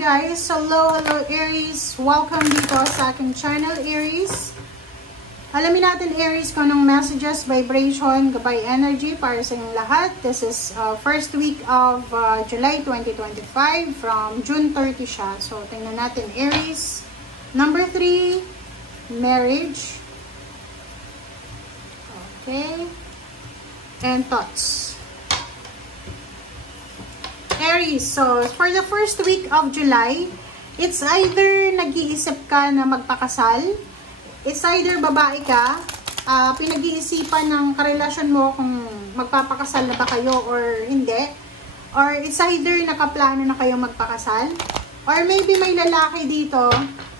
guys! Hello Aries! Welcome dito sa aking channel, Aries. Alamin natin, Aries, kung anong messages, vibration, gabay energy para sa inyong lahat. This is first week of July 2025 from June 30 siya. So, tingnan natin, Aries. Number 3, marriage. Okay. And thoughts. Aries, so for the first week of July, it's either nag-iisip ka na magpakasal, it's either babae ka, pinag-iisipan ng karelasyon mo kung magpapakasal na ba kayo or hindi, or it's either nakaplano na kayo magpakasal, or maybe may lalaki dito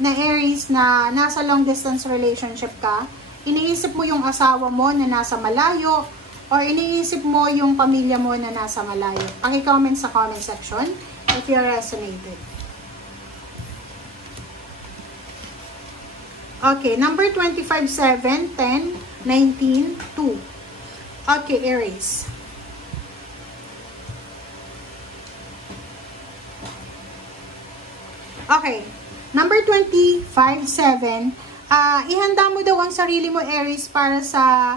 na Aries na nasa long distance relationship ka, iniisip mo yung asawa mo na nasa malayo, or iniisip mo yung pamilya mo na nasa malayo. Paki-comment sa comment section if you resonated. Okay, number 25, 7, 10, 19, 2. Okay, Aries. Okay, number 25, 7. Ihanda mo daw ang sarili mo, Aries, para sa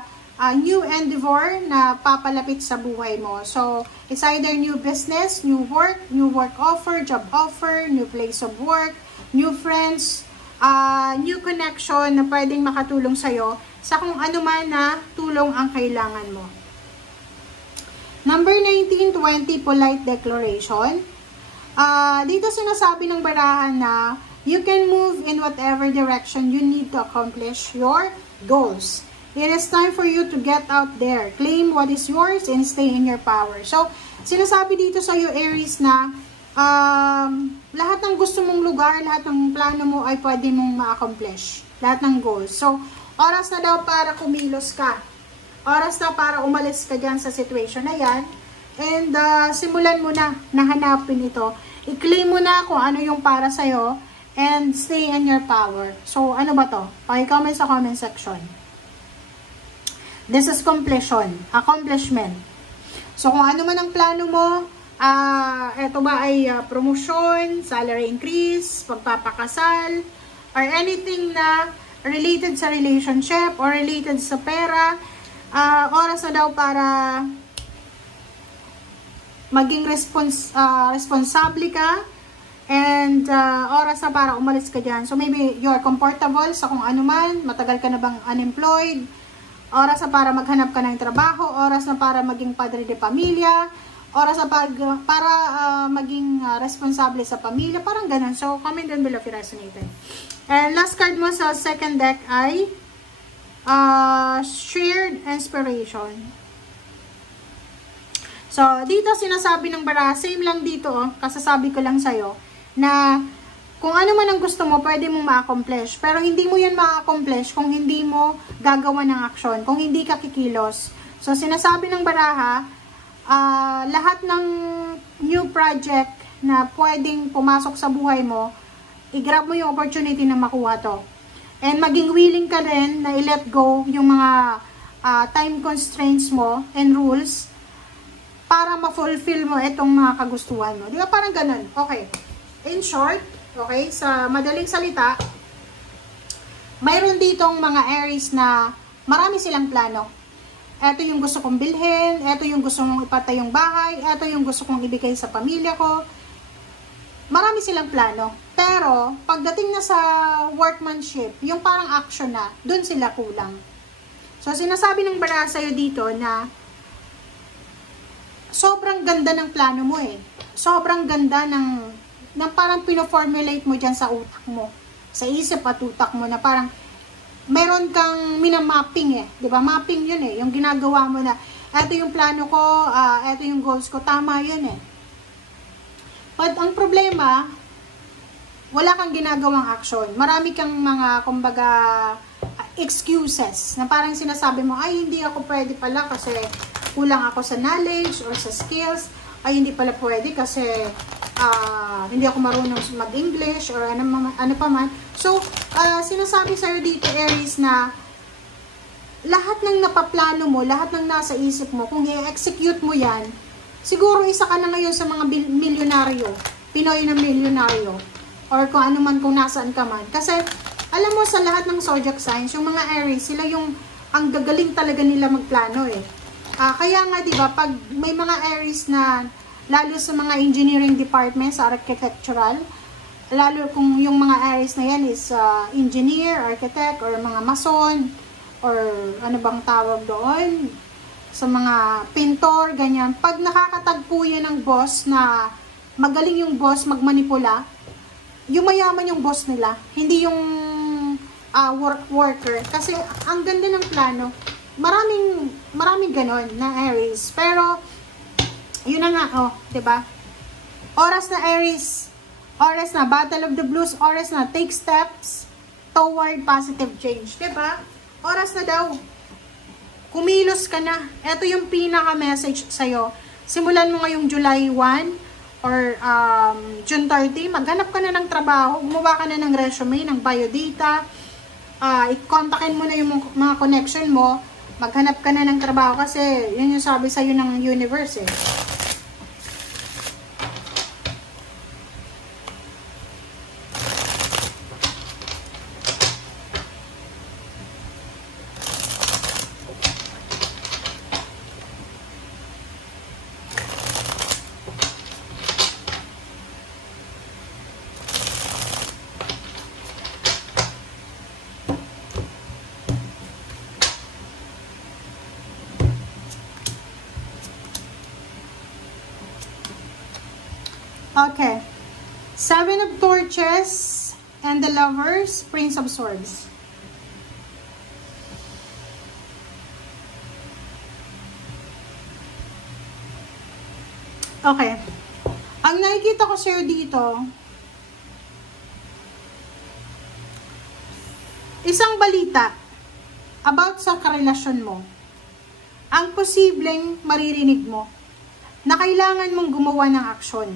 new endeavor na papalapit sa buhay mo. So, it's either new business, new work offer, job offer, new place of work, new friends, new connection na pwedeng makatulong sa'yo sa kung ano man na tulong ang kailangan mo. Number 19, 20, polite declaration. Dito sinasabi ng barahan na you can move in whatever direction you need to accomplish your goals. It is time for you to get out there. Claim what is yours and stay in your power. So, sinasabi dito sa iyo, Aries, na lahat ng gusto mong lugar, lahat ng plano mo ay pwede mong ma-accomplish. Lahat ng goals. So, oras na daw para kumilos ka. Oras na para umalis ka dyan sa situation na yan. And simulan mo na hanapin ito. I-claim mo na kung ano yung para sa'yo and stay in your power. So, ano ba to? Paki-comment sa comment section. This is completion, accomplishment. So, kung ano man ang plano mo, ito ba ay promotion, salary increase, pagpapakasal, or anything na related sa relationship or related sa pera, oras na daw para maging responsable ka, and oras na para umalis ka dyan. So, maybe you're comfortable sa kung ano man, matagal ka na bang unemployed, oras na para maghanap ka ng trabaho, oras na para maging padre de pamilya, oras na para maging responsable sa pamilya, parang ganun. So, comment down below if you resonated. And last card mo sa second deck ay shared inspiration. So, dito sinasabi ng bara, same lang dito, kasasabi ko lang sa'yo, na kung ano man ang gusto mo, pwede mong ma-accomplish. Pero hindi mo yan ma-accomplish kung hindi mo gagawa ng aksyon, kung hindi ka kikilos. So, sinasabi ng baraha, lahat ng new project na pwedeng pumasok sa buhay mo, i-grab mo yung opportunity na makuha to. And maging willing ka rin na i-let go yung mga time constraints mo and rules para ma-fulfill mo itong mga kagustuhan mo. Di ba? Parang ganun. Okay. In short, okay, sa madaling salita, mayroon ditong mga Aries na marami silang plano. Ito yung gusto kong bilhin, ito yung gusto kong ipatay yung bahay, ito yung gusto kong ibigay sa pamilya ko. Marami silang plano. Pero, pagdating na sa workmanship, yung parang action na, dun sila kulang. So, sinasabi ng bara sa'yo dito na sobrang ganda ng plano mo eh. Sobrang ganda ng parang pino-formulate mo dyan sa utak mo, sa isip at utak mo, na parang meron kang minamapping eh, di ba? Mapping yun eh, yung ginagawa mo na, eto yung plano ko, eto yung goals ko, tama yun eh. But ang problema, wala kang ginagawang action. Marami kang mga, kumbaga, excuses, na parang sinasabi mo, ay hindi ako pwede pala kasi kulang ako sa knowledge or sa skills, ay hindi pala pwede kasi hindi ako marunong mag-English or ano pa man. So, sinasabi sa'yo dito, Aries, na lahat ng napaplano mo, lahat ng nasa isip mo, kung i-execute mo yan, siguro isa ka na ngayon sa mga milyonaryo. Pinoy na milyonaryo or kung ano man, kung nasaan ka man. Kasi alam mo, sa lahat ng zodiac signs, yung mga Aries, sila yung ang gagaling talaga nila magplano eh. Kaya nga, di ba, pag may mga Aries na, lalo sa mga engineering departments, architectural, lalo kung yung mga Aries na yan is engineer, architect, or mga mason, or ano bang tawag doon, sa mga pintor, ganyan. Pag nakakatagpo yan ng boss na magaling yung boss magmanipula, yung mayaman yung boss nila, hindi yung worker. Kasi ang ganda ng plano. Maraming ganon na Aries. Pero, yun na nga, oh, diba? Oras na Aries. Oras na Battle of the Blues. Oras na take steps toward positive change. Diba? Oras na daw. Kumilos ka na. Ito yung pinaka-message sa'yo. Simulan mo ngayong July 1 or June 30. Maghanap ka na ng trabaho. Gumawa ka na ng resume, ng biodata. I-contactin mo na yung mga connection mo. Maghanap ka na ng trabaho kasi yun yung sabi sa'yo ng universe eh. Okay. Seven of Torches and the Lovers, Prince of Swords. Okay. Ang nakikita ko sa'yo dito, isang balita about sa karelasyon mo. Ang posibleng maririnig mo na kailangan mong gumawa ng aksyon.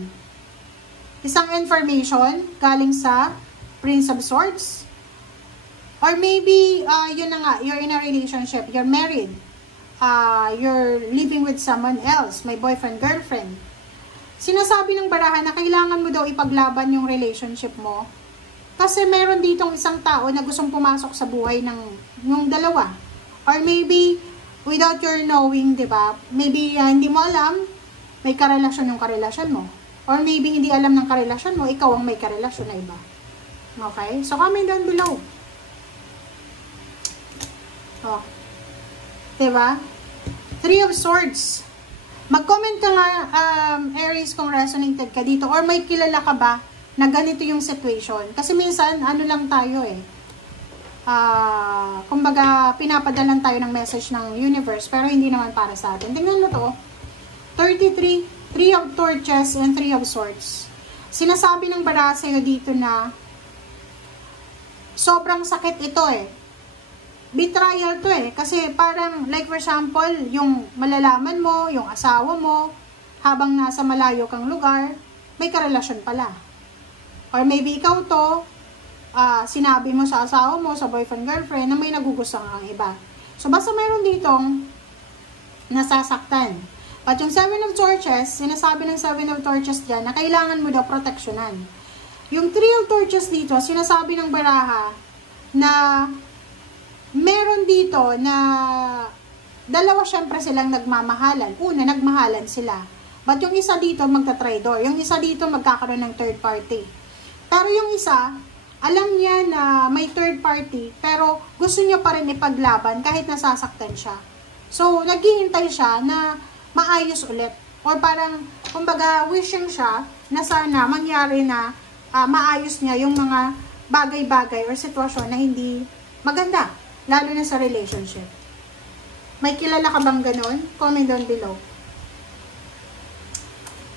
Isang information galing sa Prince of Swords. Or maybe, yun na nga, you're in a relationship, you're married, you're living with someone else, may boyfriend, girlfriend. Sinasabi ng barahan na kailangan mo daw ipaglaban yung relationship mo. Kasi meron ditong isang tao na gustong pumasok sa buhay ng dalawa. Or maybe, without your knowing, diba? Maybe, hindi mo alam, may karelasyon yung karelasyon mo. Or maybe hindi alam ng karelasyon mo, ikaw ang may karelasyon na iba. Okay? So, comment down below. Oh. Diba? Three of Swords. Mag-comment ka nga, Aries, kung resonated ka dito. Or may kilala ka ba na ganito yung situation? Kasi minsan, ano lang tayo eh. Kumbaga, pinapadalan tayo ng message ng universe, pero hindi naman para sa atin. Tingnan mo to. 33. Three of Torches and Three of Swords. Sinasabi ng baraha sa'yo dito na sobrang sakit ito eh. Betrayal to eh. Kasi parang, like for example, yung malalaman mo, yung asawa mo, habang nasa malayo kang lugar, may karelasyon pala. Or maybe ikaw to, sinabi mo sa asawa mo, sa boyfriend, girlfriend, na may nagugustuhan kang iba. So, basta mayroon ditong nasasaktan. At yung Seven of Torches, sinasabi ng Seven of Torches dyan na kailangan mo daw proteksyonan. Yung Three of Torches dito, sinasabi ng baraha na meron dito na dalawa syempre silang nagmamahalan. Una, nagmahalan sila. But yung isa dito magta-traitor. Yung isa dito magkakaroon ng third party. Pero yung isa, alam niya na may third party, pero gusto niya pa rin ipaglaban kahit nasasaktan siya. So, naghihintay siya na maayos ulit. Or parang, kumbaga, wishing siya na sana mangyari na maayos niya yung mga bagay-bagay or sitwasyon na hindi maganda. Lalo na sa relationship. May kilala ka bang ganon? Comment down below.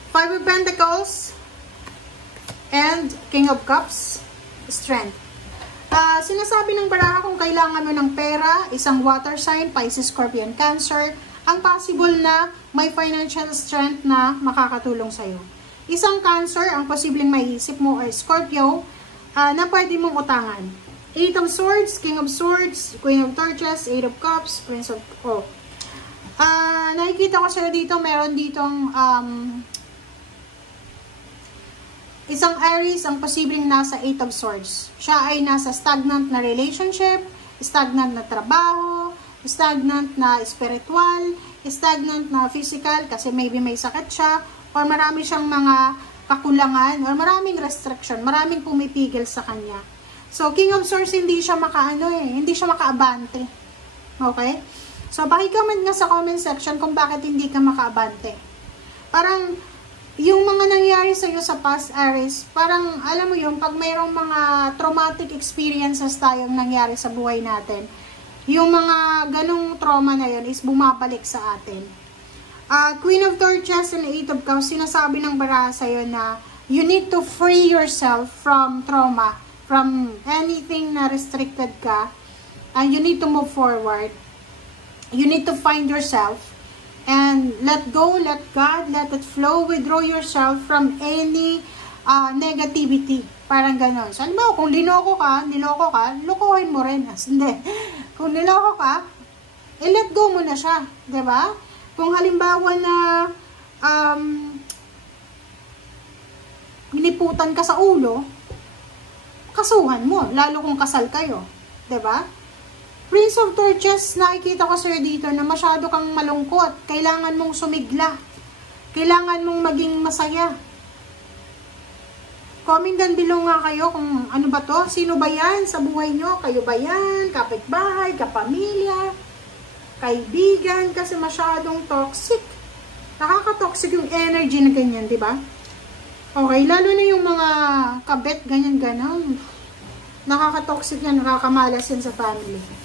Five of Pentacles and King of Cups, Strength. Sinasabi ng baraha kung kailangan mo ng pera, isang water sign, Pisces, Scorpion, Cancer, ang possible na may financial strength na makakatulong sa'yo. Isang Cancer, ang posibleng maiisip mo ay Scorpio, na pwede mong utangan. Eight of Swords, King of Swords, Queen of Torches, Eight of Cups, Prince of... nakikita ko sa'yo dito, meron ditong Isang Aries ang posibleng nasa 8 of Swords. Siya ay nasa stagnant na relationship, stagnant na trabaho, stagnant na spiritual, stagnant na physical kasi maybe may sakit siya, or marami siyang mga kakulangan, or maraming restriction, maraming pumipigil sa kanya. So, King of Swords, hindi siya hindi siya makaabante. Okay? So, pakicomment nga sa comment section kung bakit hindi ka makaabante. Parang, yung mga nangyari sa'yo sa past Aries, parang, alam mo yun, pag mayroong mga traumatic experiences tayong nangyari sa buhay natin, yung mga ganong trauma na yun is bumabalik sa atin. Queen of Torches and Eight of Cups, sinasabi ng baraha sa'yo na you need to free yourself from trauma, from anything na restricted ka, and you need to move forward. You need to find yourself, and let go, let God, let it flow, withdraw yourself from any negativity. Parang ganon. So, alam mo, kung niloko ka, lukohin mo rin. Hindi. Kung niloko ka, let go mo na siya. Diba? Kung halimbawa na giniputan ka sa ulo, kasuhan mo. Lalo kung kasal kayo. Diba? Prince of Torches, nakikita ko sa'yo dito na masyado kang malungkot. Kailangan mong sumigla. Kailangan mong maging masaya. Comment down below nga kayo kung ano ba to? Sino ba yan sa buhay nyo? Kayo ba yan? Kapitbahay? Kapamilya? Kaibigan? Kasi masyadong toxic. Nakaka-toxic yung energy na ganyan, di ba? Okay, lalo na yung mga kabet, ganyan-ganon. Nakaka-toxic yan, nakakamalas yan sa family.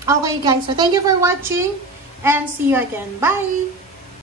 Okay guys, so thank you for watching and see you again. Bye!